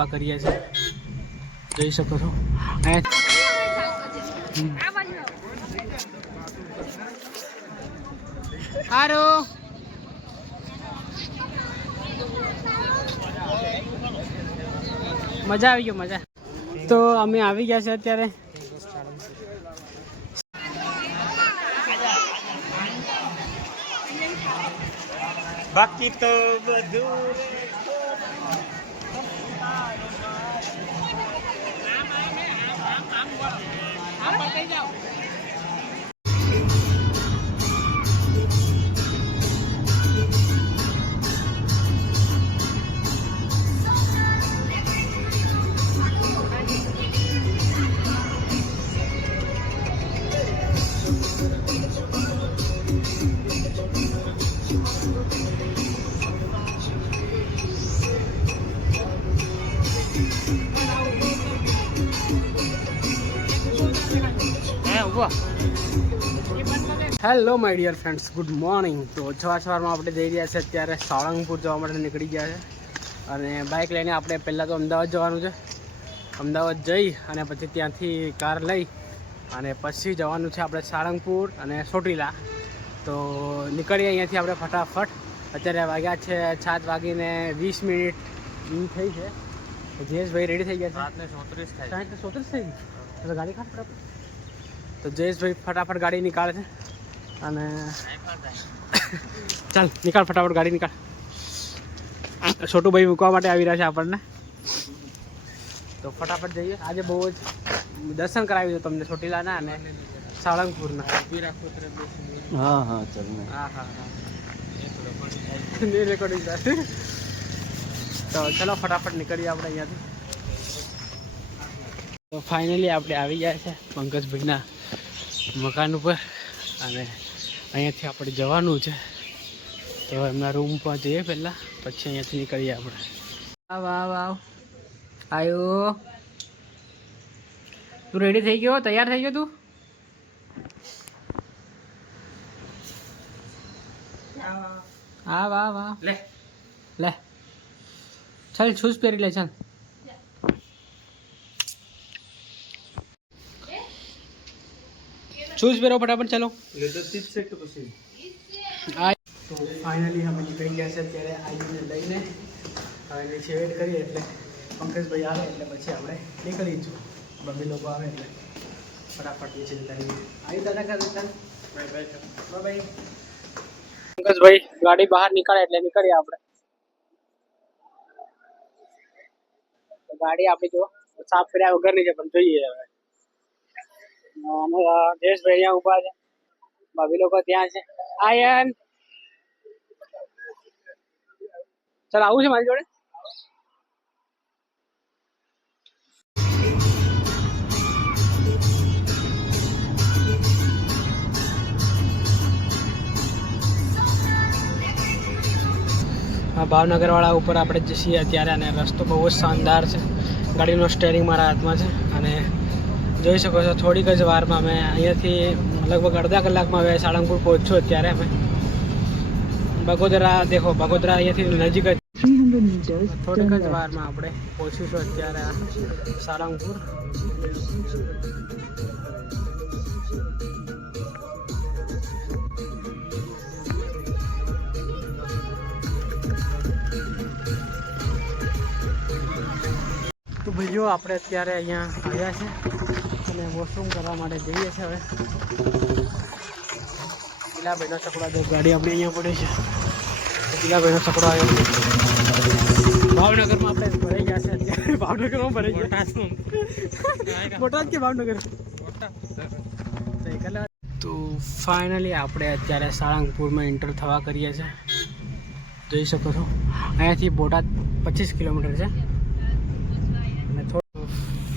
કરીએ છીએ જોઈ શકો છો હારો મજા આવી ગયો મજા તો અમે આવી ગયા છે અત્યારે બાકી તો બધું hello my dear friends good morning તો સવારમાં આપણે જઈ રહ્યા છે અત્યારે સાળંગપુર જવા માટે નીકળી ગયા છે અને બાઇક લઈને આપણે પહેલાં તો અમદાવાદ જવાનું છે અમદાવાદ જઈ અને પછી ત્યાંથી કાર લઈ અને પછી જવાનું છે આપણે સાળંગપુર અને ચોટીલા તો નીકળીએ અહીંયાથી આપણે ફટાફટ અત્યારે વાગ્યા છે 7:20 થઈ છે જયેશભાઈ રેડી થઈ ગયા છે 7:34 થઈ ગઈ તો ગાડી ખાસ તો જયેશભાઈ ફટાફટ ગાડી નીકાળે છે અને ચાલ નીકાળ ફટાફટ ગાડી નીકાળ છોટુભાઈ મૂકવા માટે આવી રહ્યા છે આપણને તો ફટાફટ જઈએ આજે બહુ જ દર્શન કરાવી દો તમને ચોટીલાના અને સાળંગપુરના હા હા ચાલ હા હા હા રેકોર્ડિંગ તો ચલો ફટાફટ નીકળીએ આપણે અહીંયાથી તો ફાઇનલી આપણે આવી ગયા છે પંકજભાઈના મકાન ઉપર અને અહીંયાથી આપણે જવાનું છે તો એમના રૂમ પર જઈએ પહેલાં પછી અહીંયાથી નીકળીએ આપણે આવ આવ આવ આવ્યો તું રેડી થઈ ગયો તૈયાર થઈ ગયો તું આવ આવ આવ લે લે ચાલ શૂઝ પહેરી લે ચાલ શૂઝ પહેરો ફટાફટ ચાલો તો ફાઇનલી અમે નીકળી ગયા છે અત્યારે આવીને લઈને હવે નીચે વેટ કરીએ એટલે પંકજભાઈ આવે એટલે પછી આપણે નીકળીશું બબી લોકો આવે એટલે ફટાફટ નીચે લઈને આવી દાદા કરે ચાલ બાય પંકજભાઈ ગાડી બહાર નીકળે એટલે નીકળીએ આપણે ગાડી આપણી જો સાફ કર્યા વગરની છે પણ જોઈએ હવે જયેશભાઈ અહીંયા ઊભા છે ભાભી લોકો ત્યાં છે આયન ચાલ આવું છે મારી જોડે ભાવનગર વાળા ઉપર આપણે જઈએ અત્યારે અને રસ્તો બહુ જ શાનદાર છે ગાડીનો સ્ટેરિંગ મારા હાથમાં છે અને જોઈ શકો છો થોડીક જ વારમાં અમે અહીંયાથી લગભગ અડધા કલાકમાં હવે સાળંગપુર પહોંચશું અત્યારે અમે બગોદરા દેખો બગોદરા અહીંયાથી નજીક જ થોડીક જ વારમાં આપણે પહોંચીશું અત્યારે સાળંગપુર તો ભાઈઓ આપણે અત્યારે અહીંયા આવ્યા છે અને વોશરૂમ કરવા માટે જઈએ છીએ હવે પીલાભાઈનો છકડો જો ગાડી આપણી અહીંયા પડે છે પીલાભાઈનો છકડો આવ્યો ભાવનગરમાં આપણે ભરાઈ ગયા છે અત્યારે ભાવનગરમાં ભરાઈ ગયા બોટાદ કે ભાવનગર તો ફાઇનલી આપણે અત્યારે સાળંગપુરમાં એન્ટર થવા કરીએ છીએ જોઈ શકો છો અહીંયાથી બોટાદ 25 કિલોમીટર છે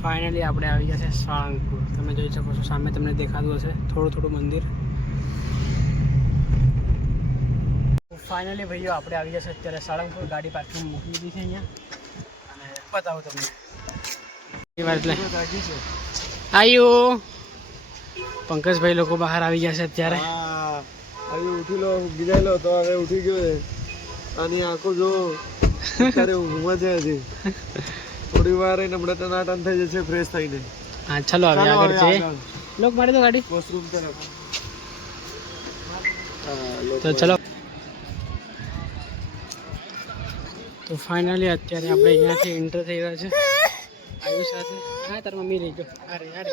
ફાઇનલી આપણે આવી ગયા છે સાળંગપુર તમે જોઈ શકો છો સામે તમને દેખાતું હશે થોડું મંદિર ફાઇનલી ભાઈઓ આપણે આવી ગયા છે અત્યારે સાળંગપુર ગાડી પાર્કિંગ મૂકી દીધી છે અહીંયા અને બતાવું તમને આવ્યું પંકજભાઈ લોકો બહાર આવી ગયા છે અત્યારે ઉઠી લો ગીજાઈ લો તો હવે ઉઠી ગયો આની આંખો જો અત્યારે ઊંઘમાં છે હજી થોડી વાર એને હમણાં ટન થઈ જશે ફ્રેશ થઈને. હા ચલો હવે આગળ જઈએ. લોક મારી દો ગાડી. વોશરૂમ તરફ. તો ચલો. તો ફાઇનલી અત્યારે આપણે અહીંયાથી એન્ટર થઈ રહ્યા છે આયુ સાથે. હા તાર મમ્મી રહી ગયો. અરે અરે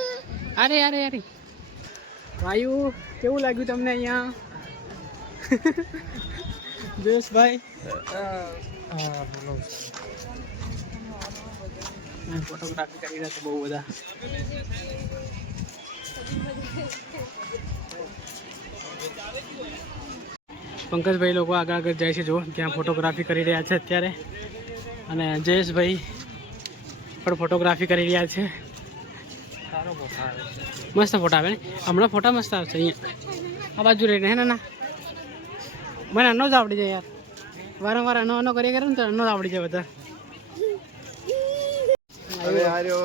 અરે અરે અરે વાયુ કેવું લાગ્યું તમને અહીંયા? જયેશભાઈ ફોટોગ્રાફી કરી રહ્યા છે બહુ બધા. પંકજભાઈ લોકો આગળ આગળ જાય છે, જો ત્યાં ફોટોગ્રાફી કરી રહ્યા છે અત્યારે. અને જયેશભાઈ પણ ફોટોગ્રાફી કરી રહ્યા છે. મસ્ત ફોટા આવે ને હમણાં. ફોટા મસ્ત આવશે અહીંયા આ બાજુ રહીને. હે ના મને અન્નો જ આવડી જાય યાર. વારંવાર અનો કરી કરે ને તો અન્નો જ આવડી જાય બધા. હવે આર્યો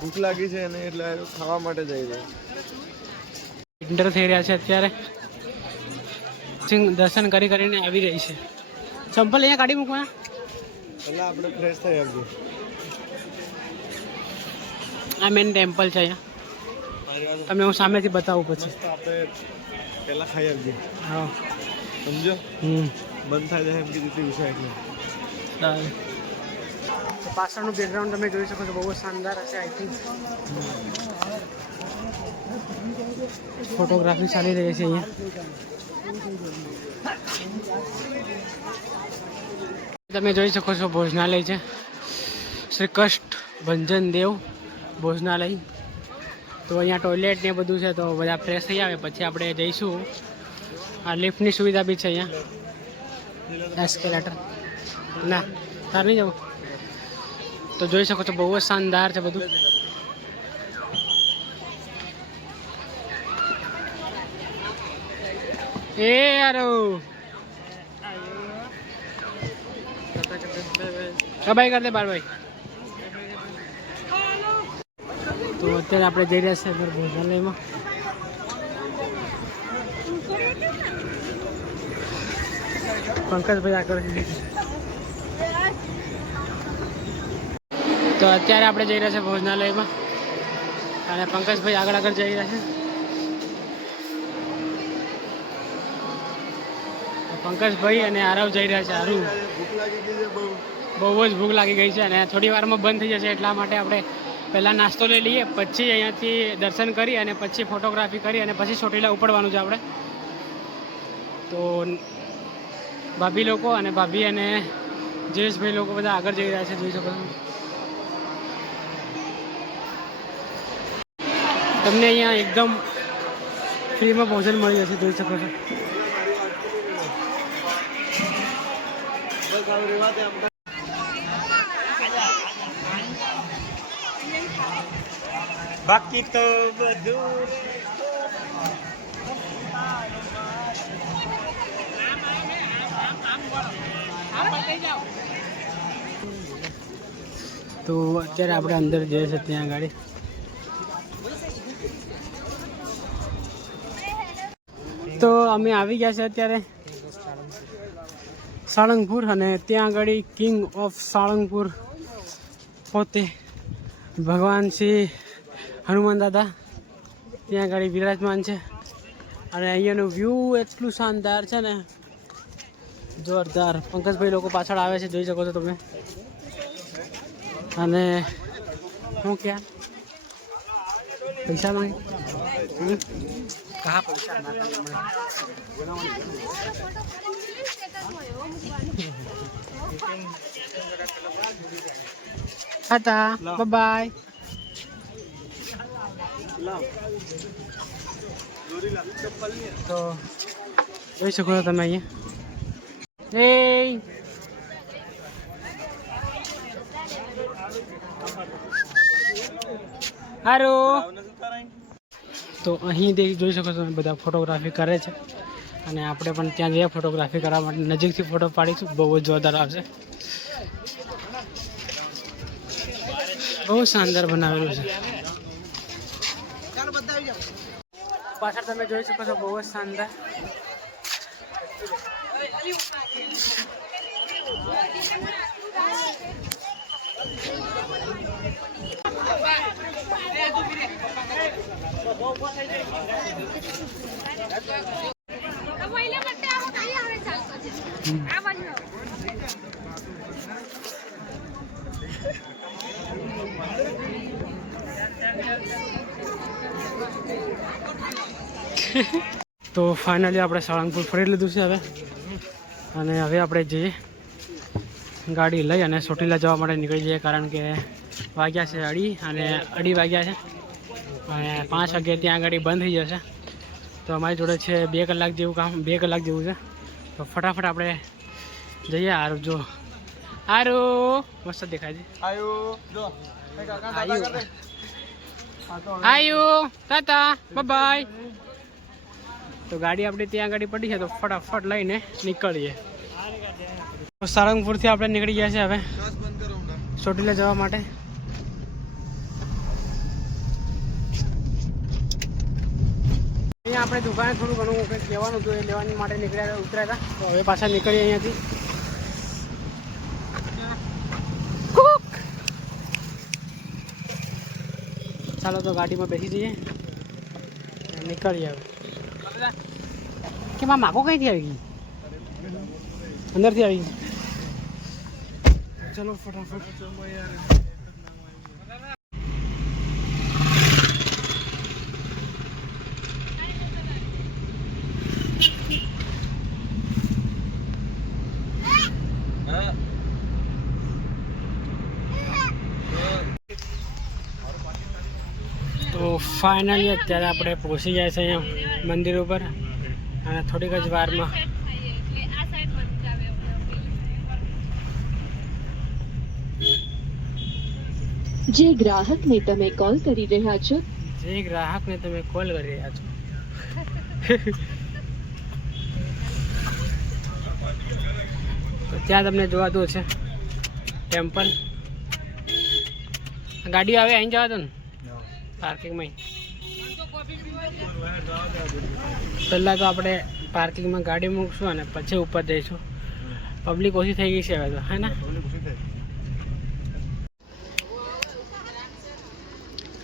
ભૂખ લાગી છે ને એટલે ખાવા માટે જઈ રહ્યો. એન્ટર થઈ રહ્યા છે અત્યારે. દર્શન કરી કરીને આવી રહી છે. ચંપલ અહીંયા કાઢી મૂકવાના. પહેલા આપણે ફ્રેશ થઈ આવજો. આ મેન ટેમ્પલ છે અહીંયા. તમને હું સામેથી બતાવું પછી. આપણે પહેલા ખાઈ આવજો. હા સમજો. બંધ થાય જાય એમ કે જેટલી વિષય એટલે. તો પાછળનું બેકગ્રાઉન્ડ તમે જોઈ શકો છો, બહુ શાનદાર હશે. આઈ થિંક ફોટોગ્રાફી ચાલી રહી છે અહીંયા. તમે જોઈ શકો છો ભોજનાલય છે, શ્રી કષ્ટ ભંજન દેવ ભોજનાલય. તો અહીંયા ટોયલેટ ને બધું છે, તો બધા ફ્રેશ થઈ આવે પછી આપણે જઈશું. આ લિફ્ટની સુવિધા બી છે અહીંયા. એસ્કેલેટર ના તાર નહીં જવું. તો જોઈ શકો છો બહુ જ શાનદાર છે બધું. એ યારો ભાઈ કર દે બાર ભાઈ. તો અત્યારે આપણે જઈ રહ્યા છીએ અંદર ભોજનાલયમાં. પંકજભાઈ આગળ. તો અત્યારે આપણે જઈ રહ્યા છીએ ભોજનાલયમાં અને પંકજભાઈ આગળ આગળ જઈ રહ્યા છે. પંકજભાઈ અને આરવ જઈ રહ્યા છે. આરવ બહુ જ ભૂખ લાગી ગઈ છે અને થોડી વારમાં બંધ થઈ જશે, એટલા માટે આપણે પહેલાં નાસ્તો લઈ લઈએ, પછી અહીંયાથી દર્શન કરી અને પછી ફોટોગ્રાફી કરી અને પછી ચોટીલા ઉપડવાનું છે આપણે. તો ભાભી લોકો અને ભાભી અને જયેશભાઈ લોકો બધા આગળ જઈ રહ્યા છે, જોઈ શકો છો. તમને અહીંયા એકદમ ફ્રીમાં ભોજન મળી જશે, જોઈ શકો છો. બાકી તો બધું તો અત્યારે આપણે અંદર જઈએ છીએ ત્યાં ગાડી. તો અમે આવી ગયા છે અત્યારે સાળંગપુર અને ત્યાં આગળ કિંગ ઓફ સાળંગપુર પોતે ભગવાન શ્રી હનુમાન દાદા ત્યાં આગળ વિરાજમાન છે. અને અહીંયાનું વ્યૂ એટલું શાનદાર છે ને, જોરદાર. પંકજભાઈ લોકો પાછળ આવે છે, જોઈ શકો છો તમે. અને શું ક્યાં પૈસા માંગે કહા પૈસા હતા. બાય. તો જોઈ શકો છો તમે અહીંયા. હારો. તો અહીં જોઈ શકો છો બધા ફોટોગ્રાફી કરે છે અને આપણે પણ ત્યાં જઈએ ફોટોગ્રાફી કરવા માટે. નજીકથી ફોટો પાડીશું, બહુ જ જોરદાર આવશે. બહુ શાનદાર બનાવેલું છે. પાછળ તમે જોઈ શકો છો, બહુ જ શાનદાર. તો ફાઇનલી આપણે સાળંગપુર ફરી લીધું છે હવે, અને હવે આપણે જઈએ ગાડી લઈ અને ચોટીલા જવા માટે નીકળી જઈએ, કારણ કે વાગ્યા છે 2:30 અને 2:30 વાગ્યા છે અને 5 વાગ્યે ત્યાં ગાડી બંધ થઈ જશે. તો અમારી જોડે છે 2 કલાક જેવું કામ, 2 કલાક જેવું છે. તો ફટાફટ આપણે જઈએ. આરું જો, આરું મસ્ત દેખાય છે. આયુ તાતા બાય. તો ગાડી આપણી ત્યાં ગાડી પડી છે, તો ફટાફટ લઈને નીકળીએ. સાળંગપુરથી આપણે નીકળી ગયા છે હવે ચોટીલા જવા માટે. અહીંયા આપણે દુકાને થોડું ઘણું કંઈક લેવાનું હતું, એ લેવા માટે નીકળ્યા ઉતર્યા હતા. તો હવે પાછા નીકળીએ અહીંયાથી. ચાલો તો ગાડીમાં બેસી જઈએ, નીકળીએ હવે. કે માં માકો કઈથી આવી ગઈ? અંદરથી આવી ગઈ. ચલો ફટાફટ. તો ફાઇનલી અત્યારે આપણે પહોંચી ગયા છે અહીંયા મંદિર ઉપર, અને થોડીક જ વારમાં જે ગ્રાહકને તમે કોલ કરી રહ્યા છો તો ત્યાં તમને જોવાતું છે ટેમ્પલ. ગાડી આવે અહીં જવા દો ને પાર્કિંગમાં. પહેલાં તો આપણે પાર્કિંગમાં ગાડી મૂકશું અને પછી ઉપર જઈશું. પબ્લિક ઓછી થઈ ગઈ છે હવે તો, હે ને?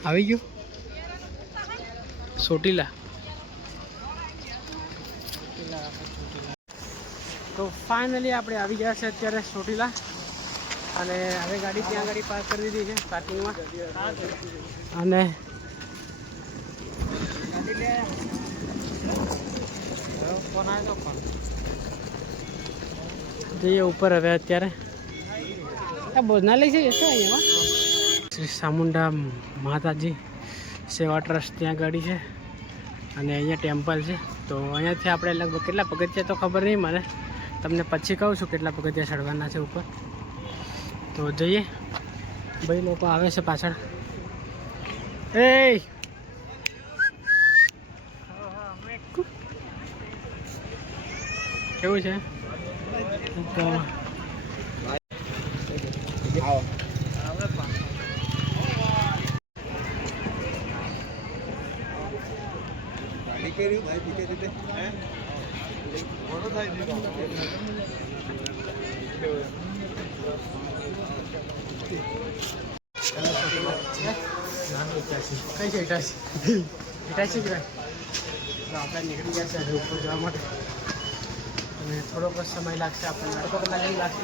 આવી ગયું ચોટીલા. તો ફાઇનલી આપણે આવી ગયા છે અત્યારે ચોટીલા, અને હવે ગાડી ત્યાં ગાડી પાર્ક કરી દીધી છે પાર્કિંગમાં. અને જઈએ ઉપર હવે અત્યારે. આ ભોજનાલય છે શું અહીંયા? શ્રી ચામુંડા માતાજી સેવા ટ્રસ્ટ ત્યાં ગાડી છે, અને અહીંયા ટેમ્પલ છે. તો અહીંયાથી આપણે લગભગ કેટલા પગથિયા તો ખબર નહીં મને, તમને પછી કહું છું કેટલા પગથિયા ચડવાના છે ઉપર. તો જઈએ. ભાઈ લોકો આવે છે પાછળ. એ કેવું છે? તો કઈ છે ઇટાચી? ઇટાચી કહેવાય. તો આપણે નીકળી ગયા છે હવે ઉપર જવા માટે, અને થોડોક સમય લાગશે આપણને. અડધો કલાક જેવું લાગશે,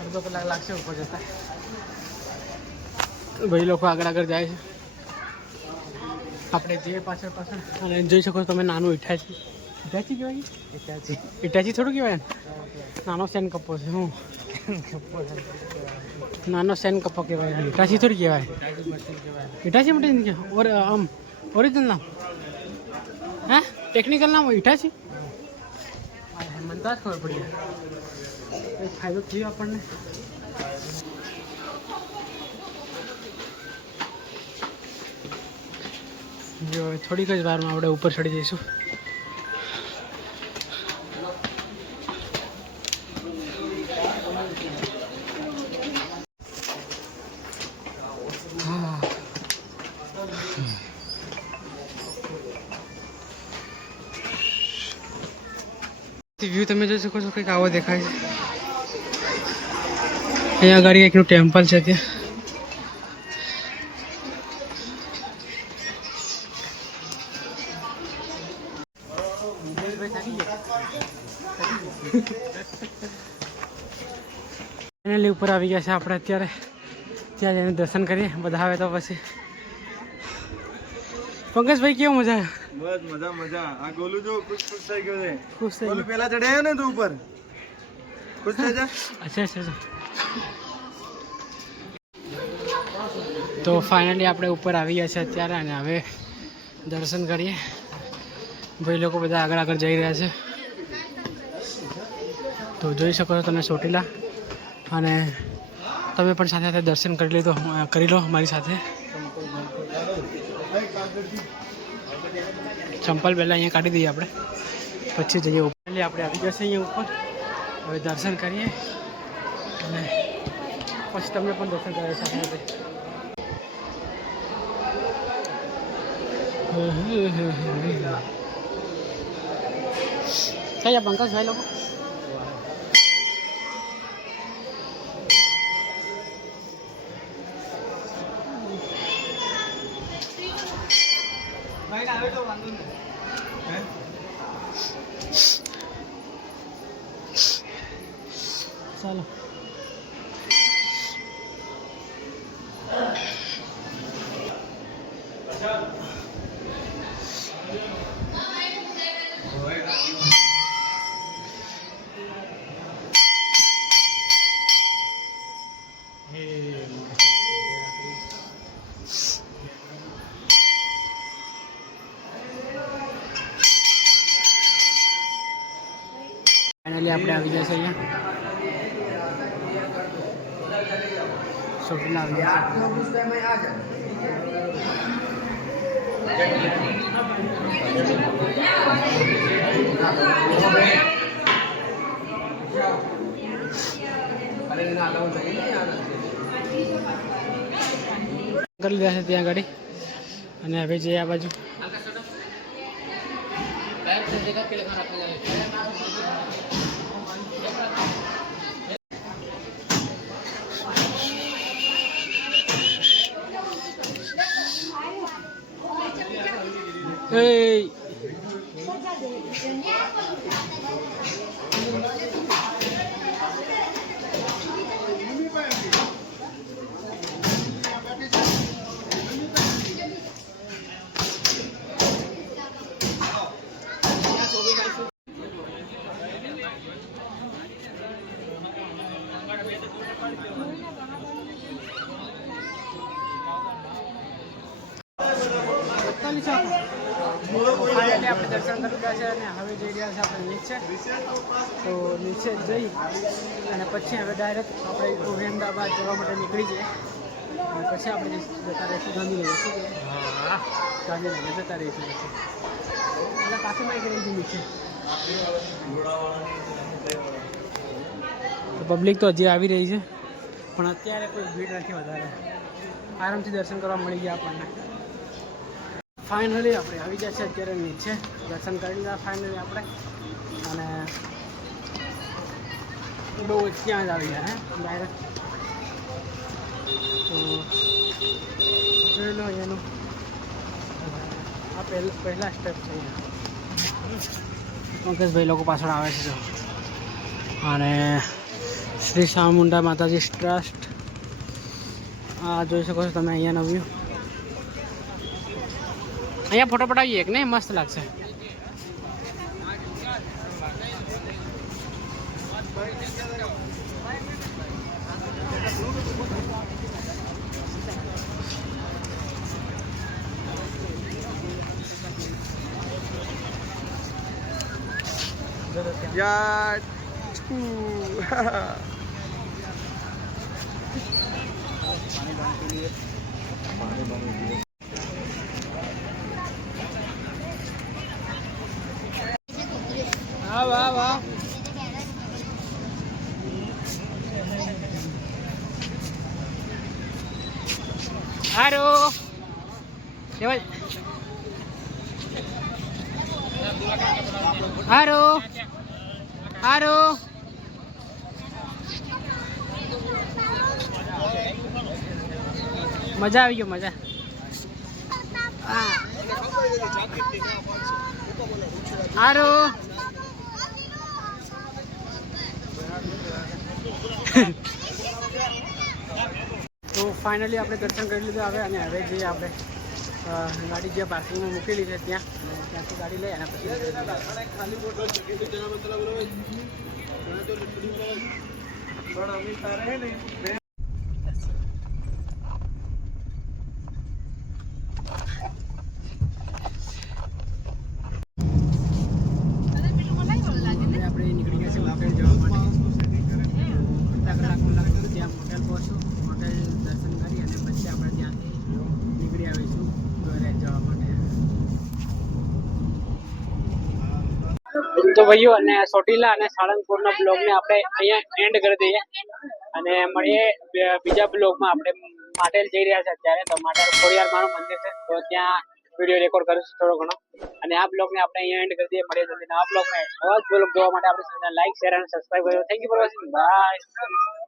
અડધો કલાક લાગશે ઉપર જતા. ભાઈ લોકો આગળ આગળ જાય છે, આપણે જઈએ પાછળ પાછળ. અને જોઈ શકો તમે નાનું ઇટાચી. ઇટાચી કહેવાય? ઇટાચી. ઇટાચી થોડું કહેવાય ને, નાનો સેન કપ્પો છે. હું નાનો સેન કપ્પો કહેવાય, ઇટાચી થોડી કહેવાય. ઇટાચી માટે ઓર આમ ઓરિજિનલ નામ, હા ટેકનિકલ નામ ઇટાચી. મને તો જ ખબર પડી, એક ફાયદો થયો આપણને. જો થોડીક જ વારમાં આપણે ઉપર ચડી જઈશું. વ્યૂ તમે જોઈ શકો છો, કંઈક આવો દેખાય છે. અહીંયા આગળ એકનું ટેમ્પલ છે ત્યાં. ઉપર આવી ગયા છે આપણે અત્યારે. ત્યાં જઈને દર્શન કરીએ, બધા આવે તો પછી. પંકજભાઈ કેવું મજા? બસ મજા મજા. આ ગોલું જો ખુશ થઈ ગયો છે. ખુશ થઈ ગોલું પેલા ચડાયો ને તું ઉપર, ખુશ થઈ જા. અચ્છા. તો ફાઇનલી આપણે ઉપર આવી ગયા છે અત્યારે, અને હવે દર્શન કરીએ. ભાઈ લોકો બધા આગળ જઈ રહ્યા છે. તો જોઈ શકો છો તમે ચોટીલા, અને તમે પણ સાથે સાથે દર્શન કરી લો મારી સાથે. ચંપલ પહેલાં અહીંયા કાઢી દઈએ આપણે, પછી જઈએ ઉપર. આપણે આવી જશે અહીંયા ઉપર. હવે દર્શન કરીએ અને પછી તમને પણ દર્શન કરાવી સાથે સાથે. કયા પંકજભાઈ લોકો? ચાલો ફાઇનલી આપણે આવી જશે અહીંયા ચોટીલા આવી ગયા. કરી લીધા છે ત્યાં ગાડી, અને હવે જઈએ આ બાજુ. Hey. ફાઇનલી આપણે દર્શન કરી લીધા છે, અને હવે જઈ રહ્યા છે આપણે નીચે. તો નીચે જઈ અને પછી હવે ડાયરેક્ટ આપણે અહેમદાબાદ જવા માટે નીકળી જઈએ. અને પછી આપણે જતા રહીશું ગાંધીનગર. શું કહે? ગાંધીનગર જતા રહીશું પછી. એટલે પાછું એક રહી ગયું નીચે. પબ્લિક તો હજી આવી રહી છે, પણ અત્યારે કોઈ ભીડ નથી વધારે. આરામથી દર્શન કરવા મળી ગયા આપણને. ફાઇનલી આપણે આવી ગયા છે અત્યારે નીચે. દર્શન કરી લીધા ફાઇનલી આપણે, અને બહુ ત્યાં જ આવી ગયા હે ડાયરેક્ટ. તો જોઈ લો અહીંયાનું, આ પહેલા સ્ટેપ છે અહીંયા. પંકજભાઈ લોકો પાછળ આવે છે જો. અને શ્રી ચામુંડા માતાજી ટ્રસ્ટ આ જોઈ શકો છો તમે અહીંયાનો વ્યૂ. અહીંયા ફોટો પડાવીએ એક ને, મસ્ત લાગશે. યાર વાહ. હારો હારો મજા આવી ગયો, મજા. હારો તો ફાઇનલી આપણે દર્શન કરી લીધા હવે, અને હવે જઈએ આપણે ગાડી જે પાર્કિંગમાં મૂકેલી છે ત્યાં, અને ત્યાંથી ગાડી લઈ અને પછી હવે આપણે નીકળી ગયા છે મોટેલ જવા માટે. અડધા કલાકમાં લાગશે ત્યાં મોટેલ પહોંચશું. મોટેલ દર્શન કરી અને પછી આપણે ત્યાંથી નીકળી આવીશું ઘરે જવા માટે. તો ભાઈઓ, અને ચોટીલા અને સાળંગપુરના બ્લોગને આપણે અહીંયા એન્ડ કરી દઈએ અને મળીએ બીજા બ્લોગમાં. આપણે માટેલ જઈ રહ્યા છે અત્યારે, તો માટેલ ખોડિયારમાંનું મંદિર છે, તો ત્યાં વિડીયો રેકોર્ડ કરીશું થોડો ઘણો. અને આ બ્લોગને આપણે અહીંયા એન્ડ કરી દઈએ. મળીએ જલ્દી નવા બ્લોગમાં. આવા જ બ્લોગ જોવા માટે આપણી ચેનલને લાઈક, શેર અને સબસ્ક્રાઈબ કરો. Thank you for watching. By.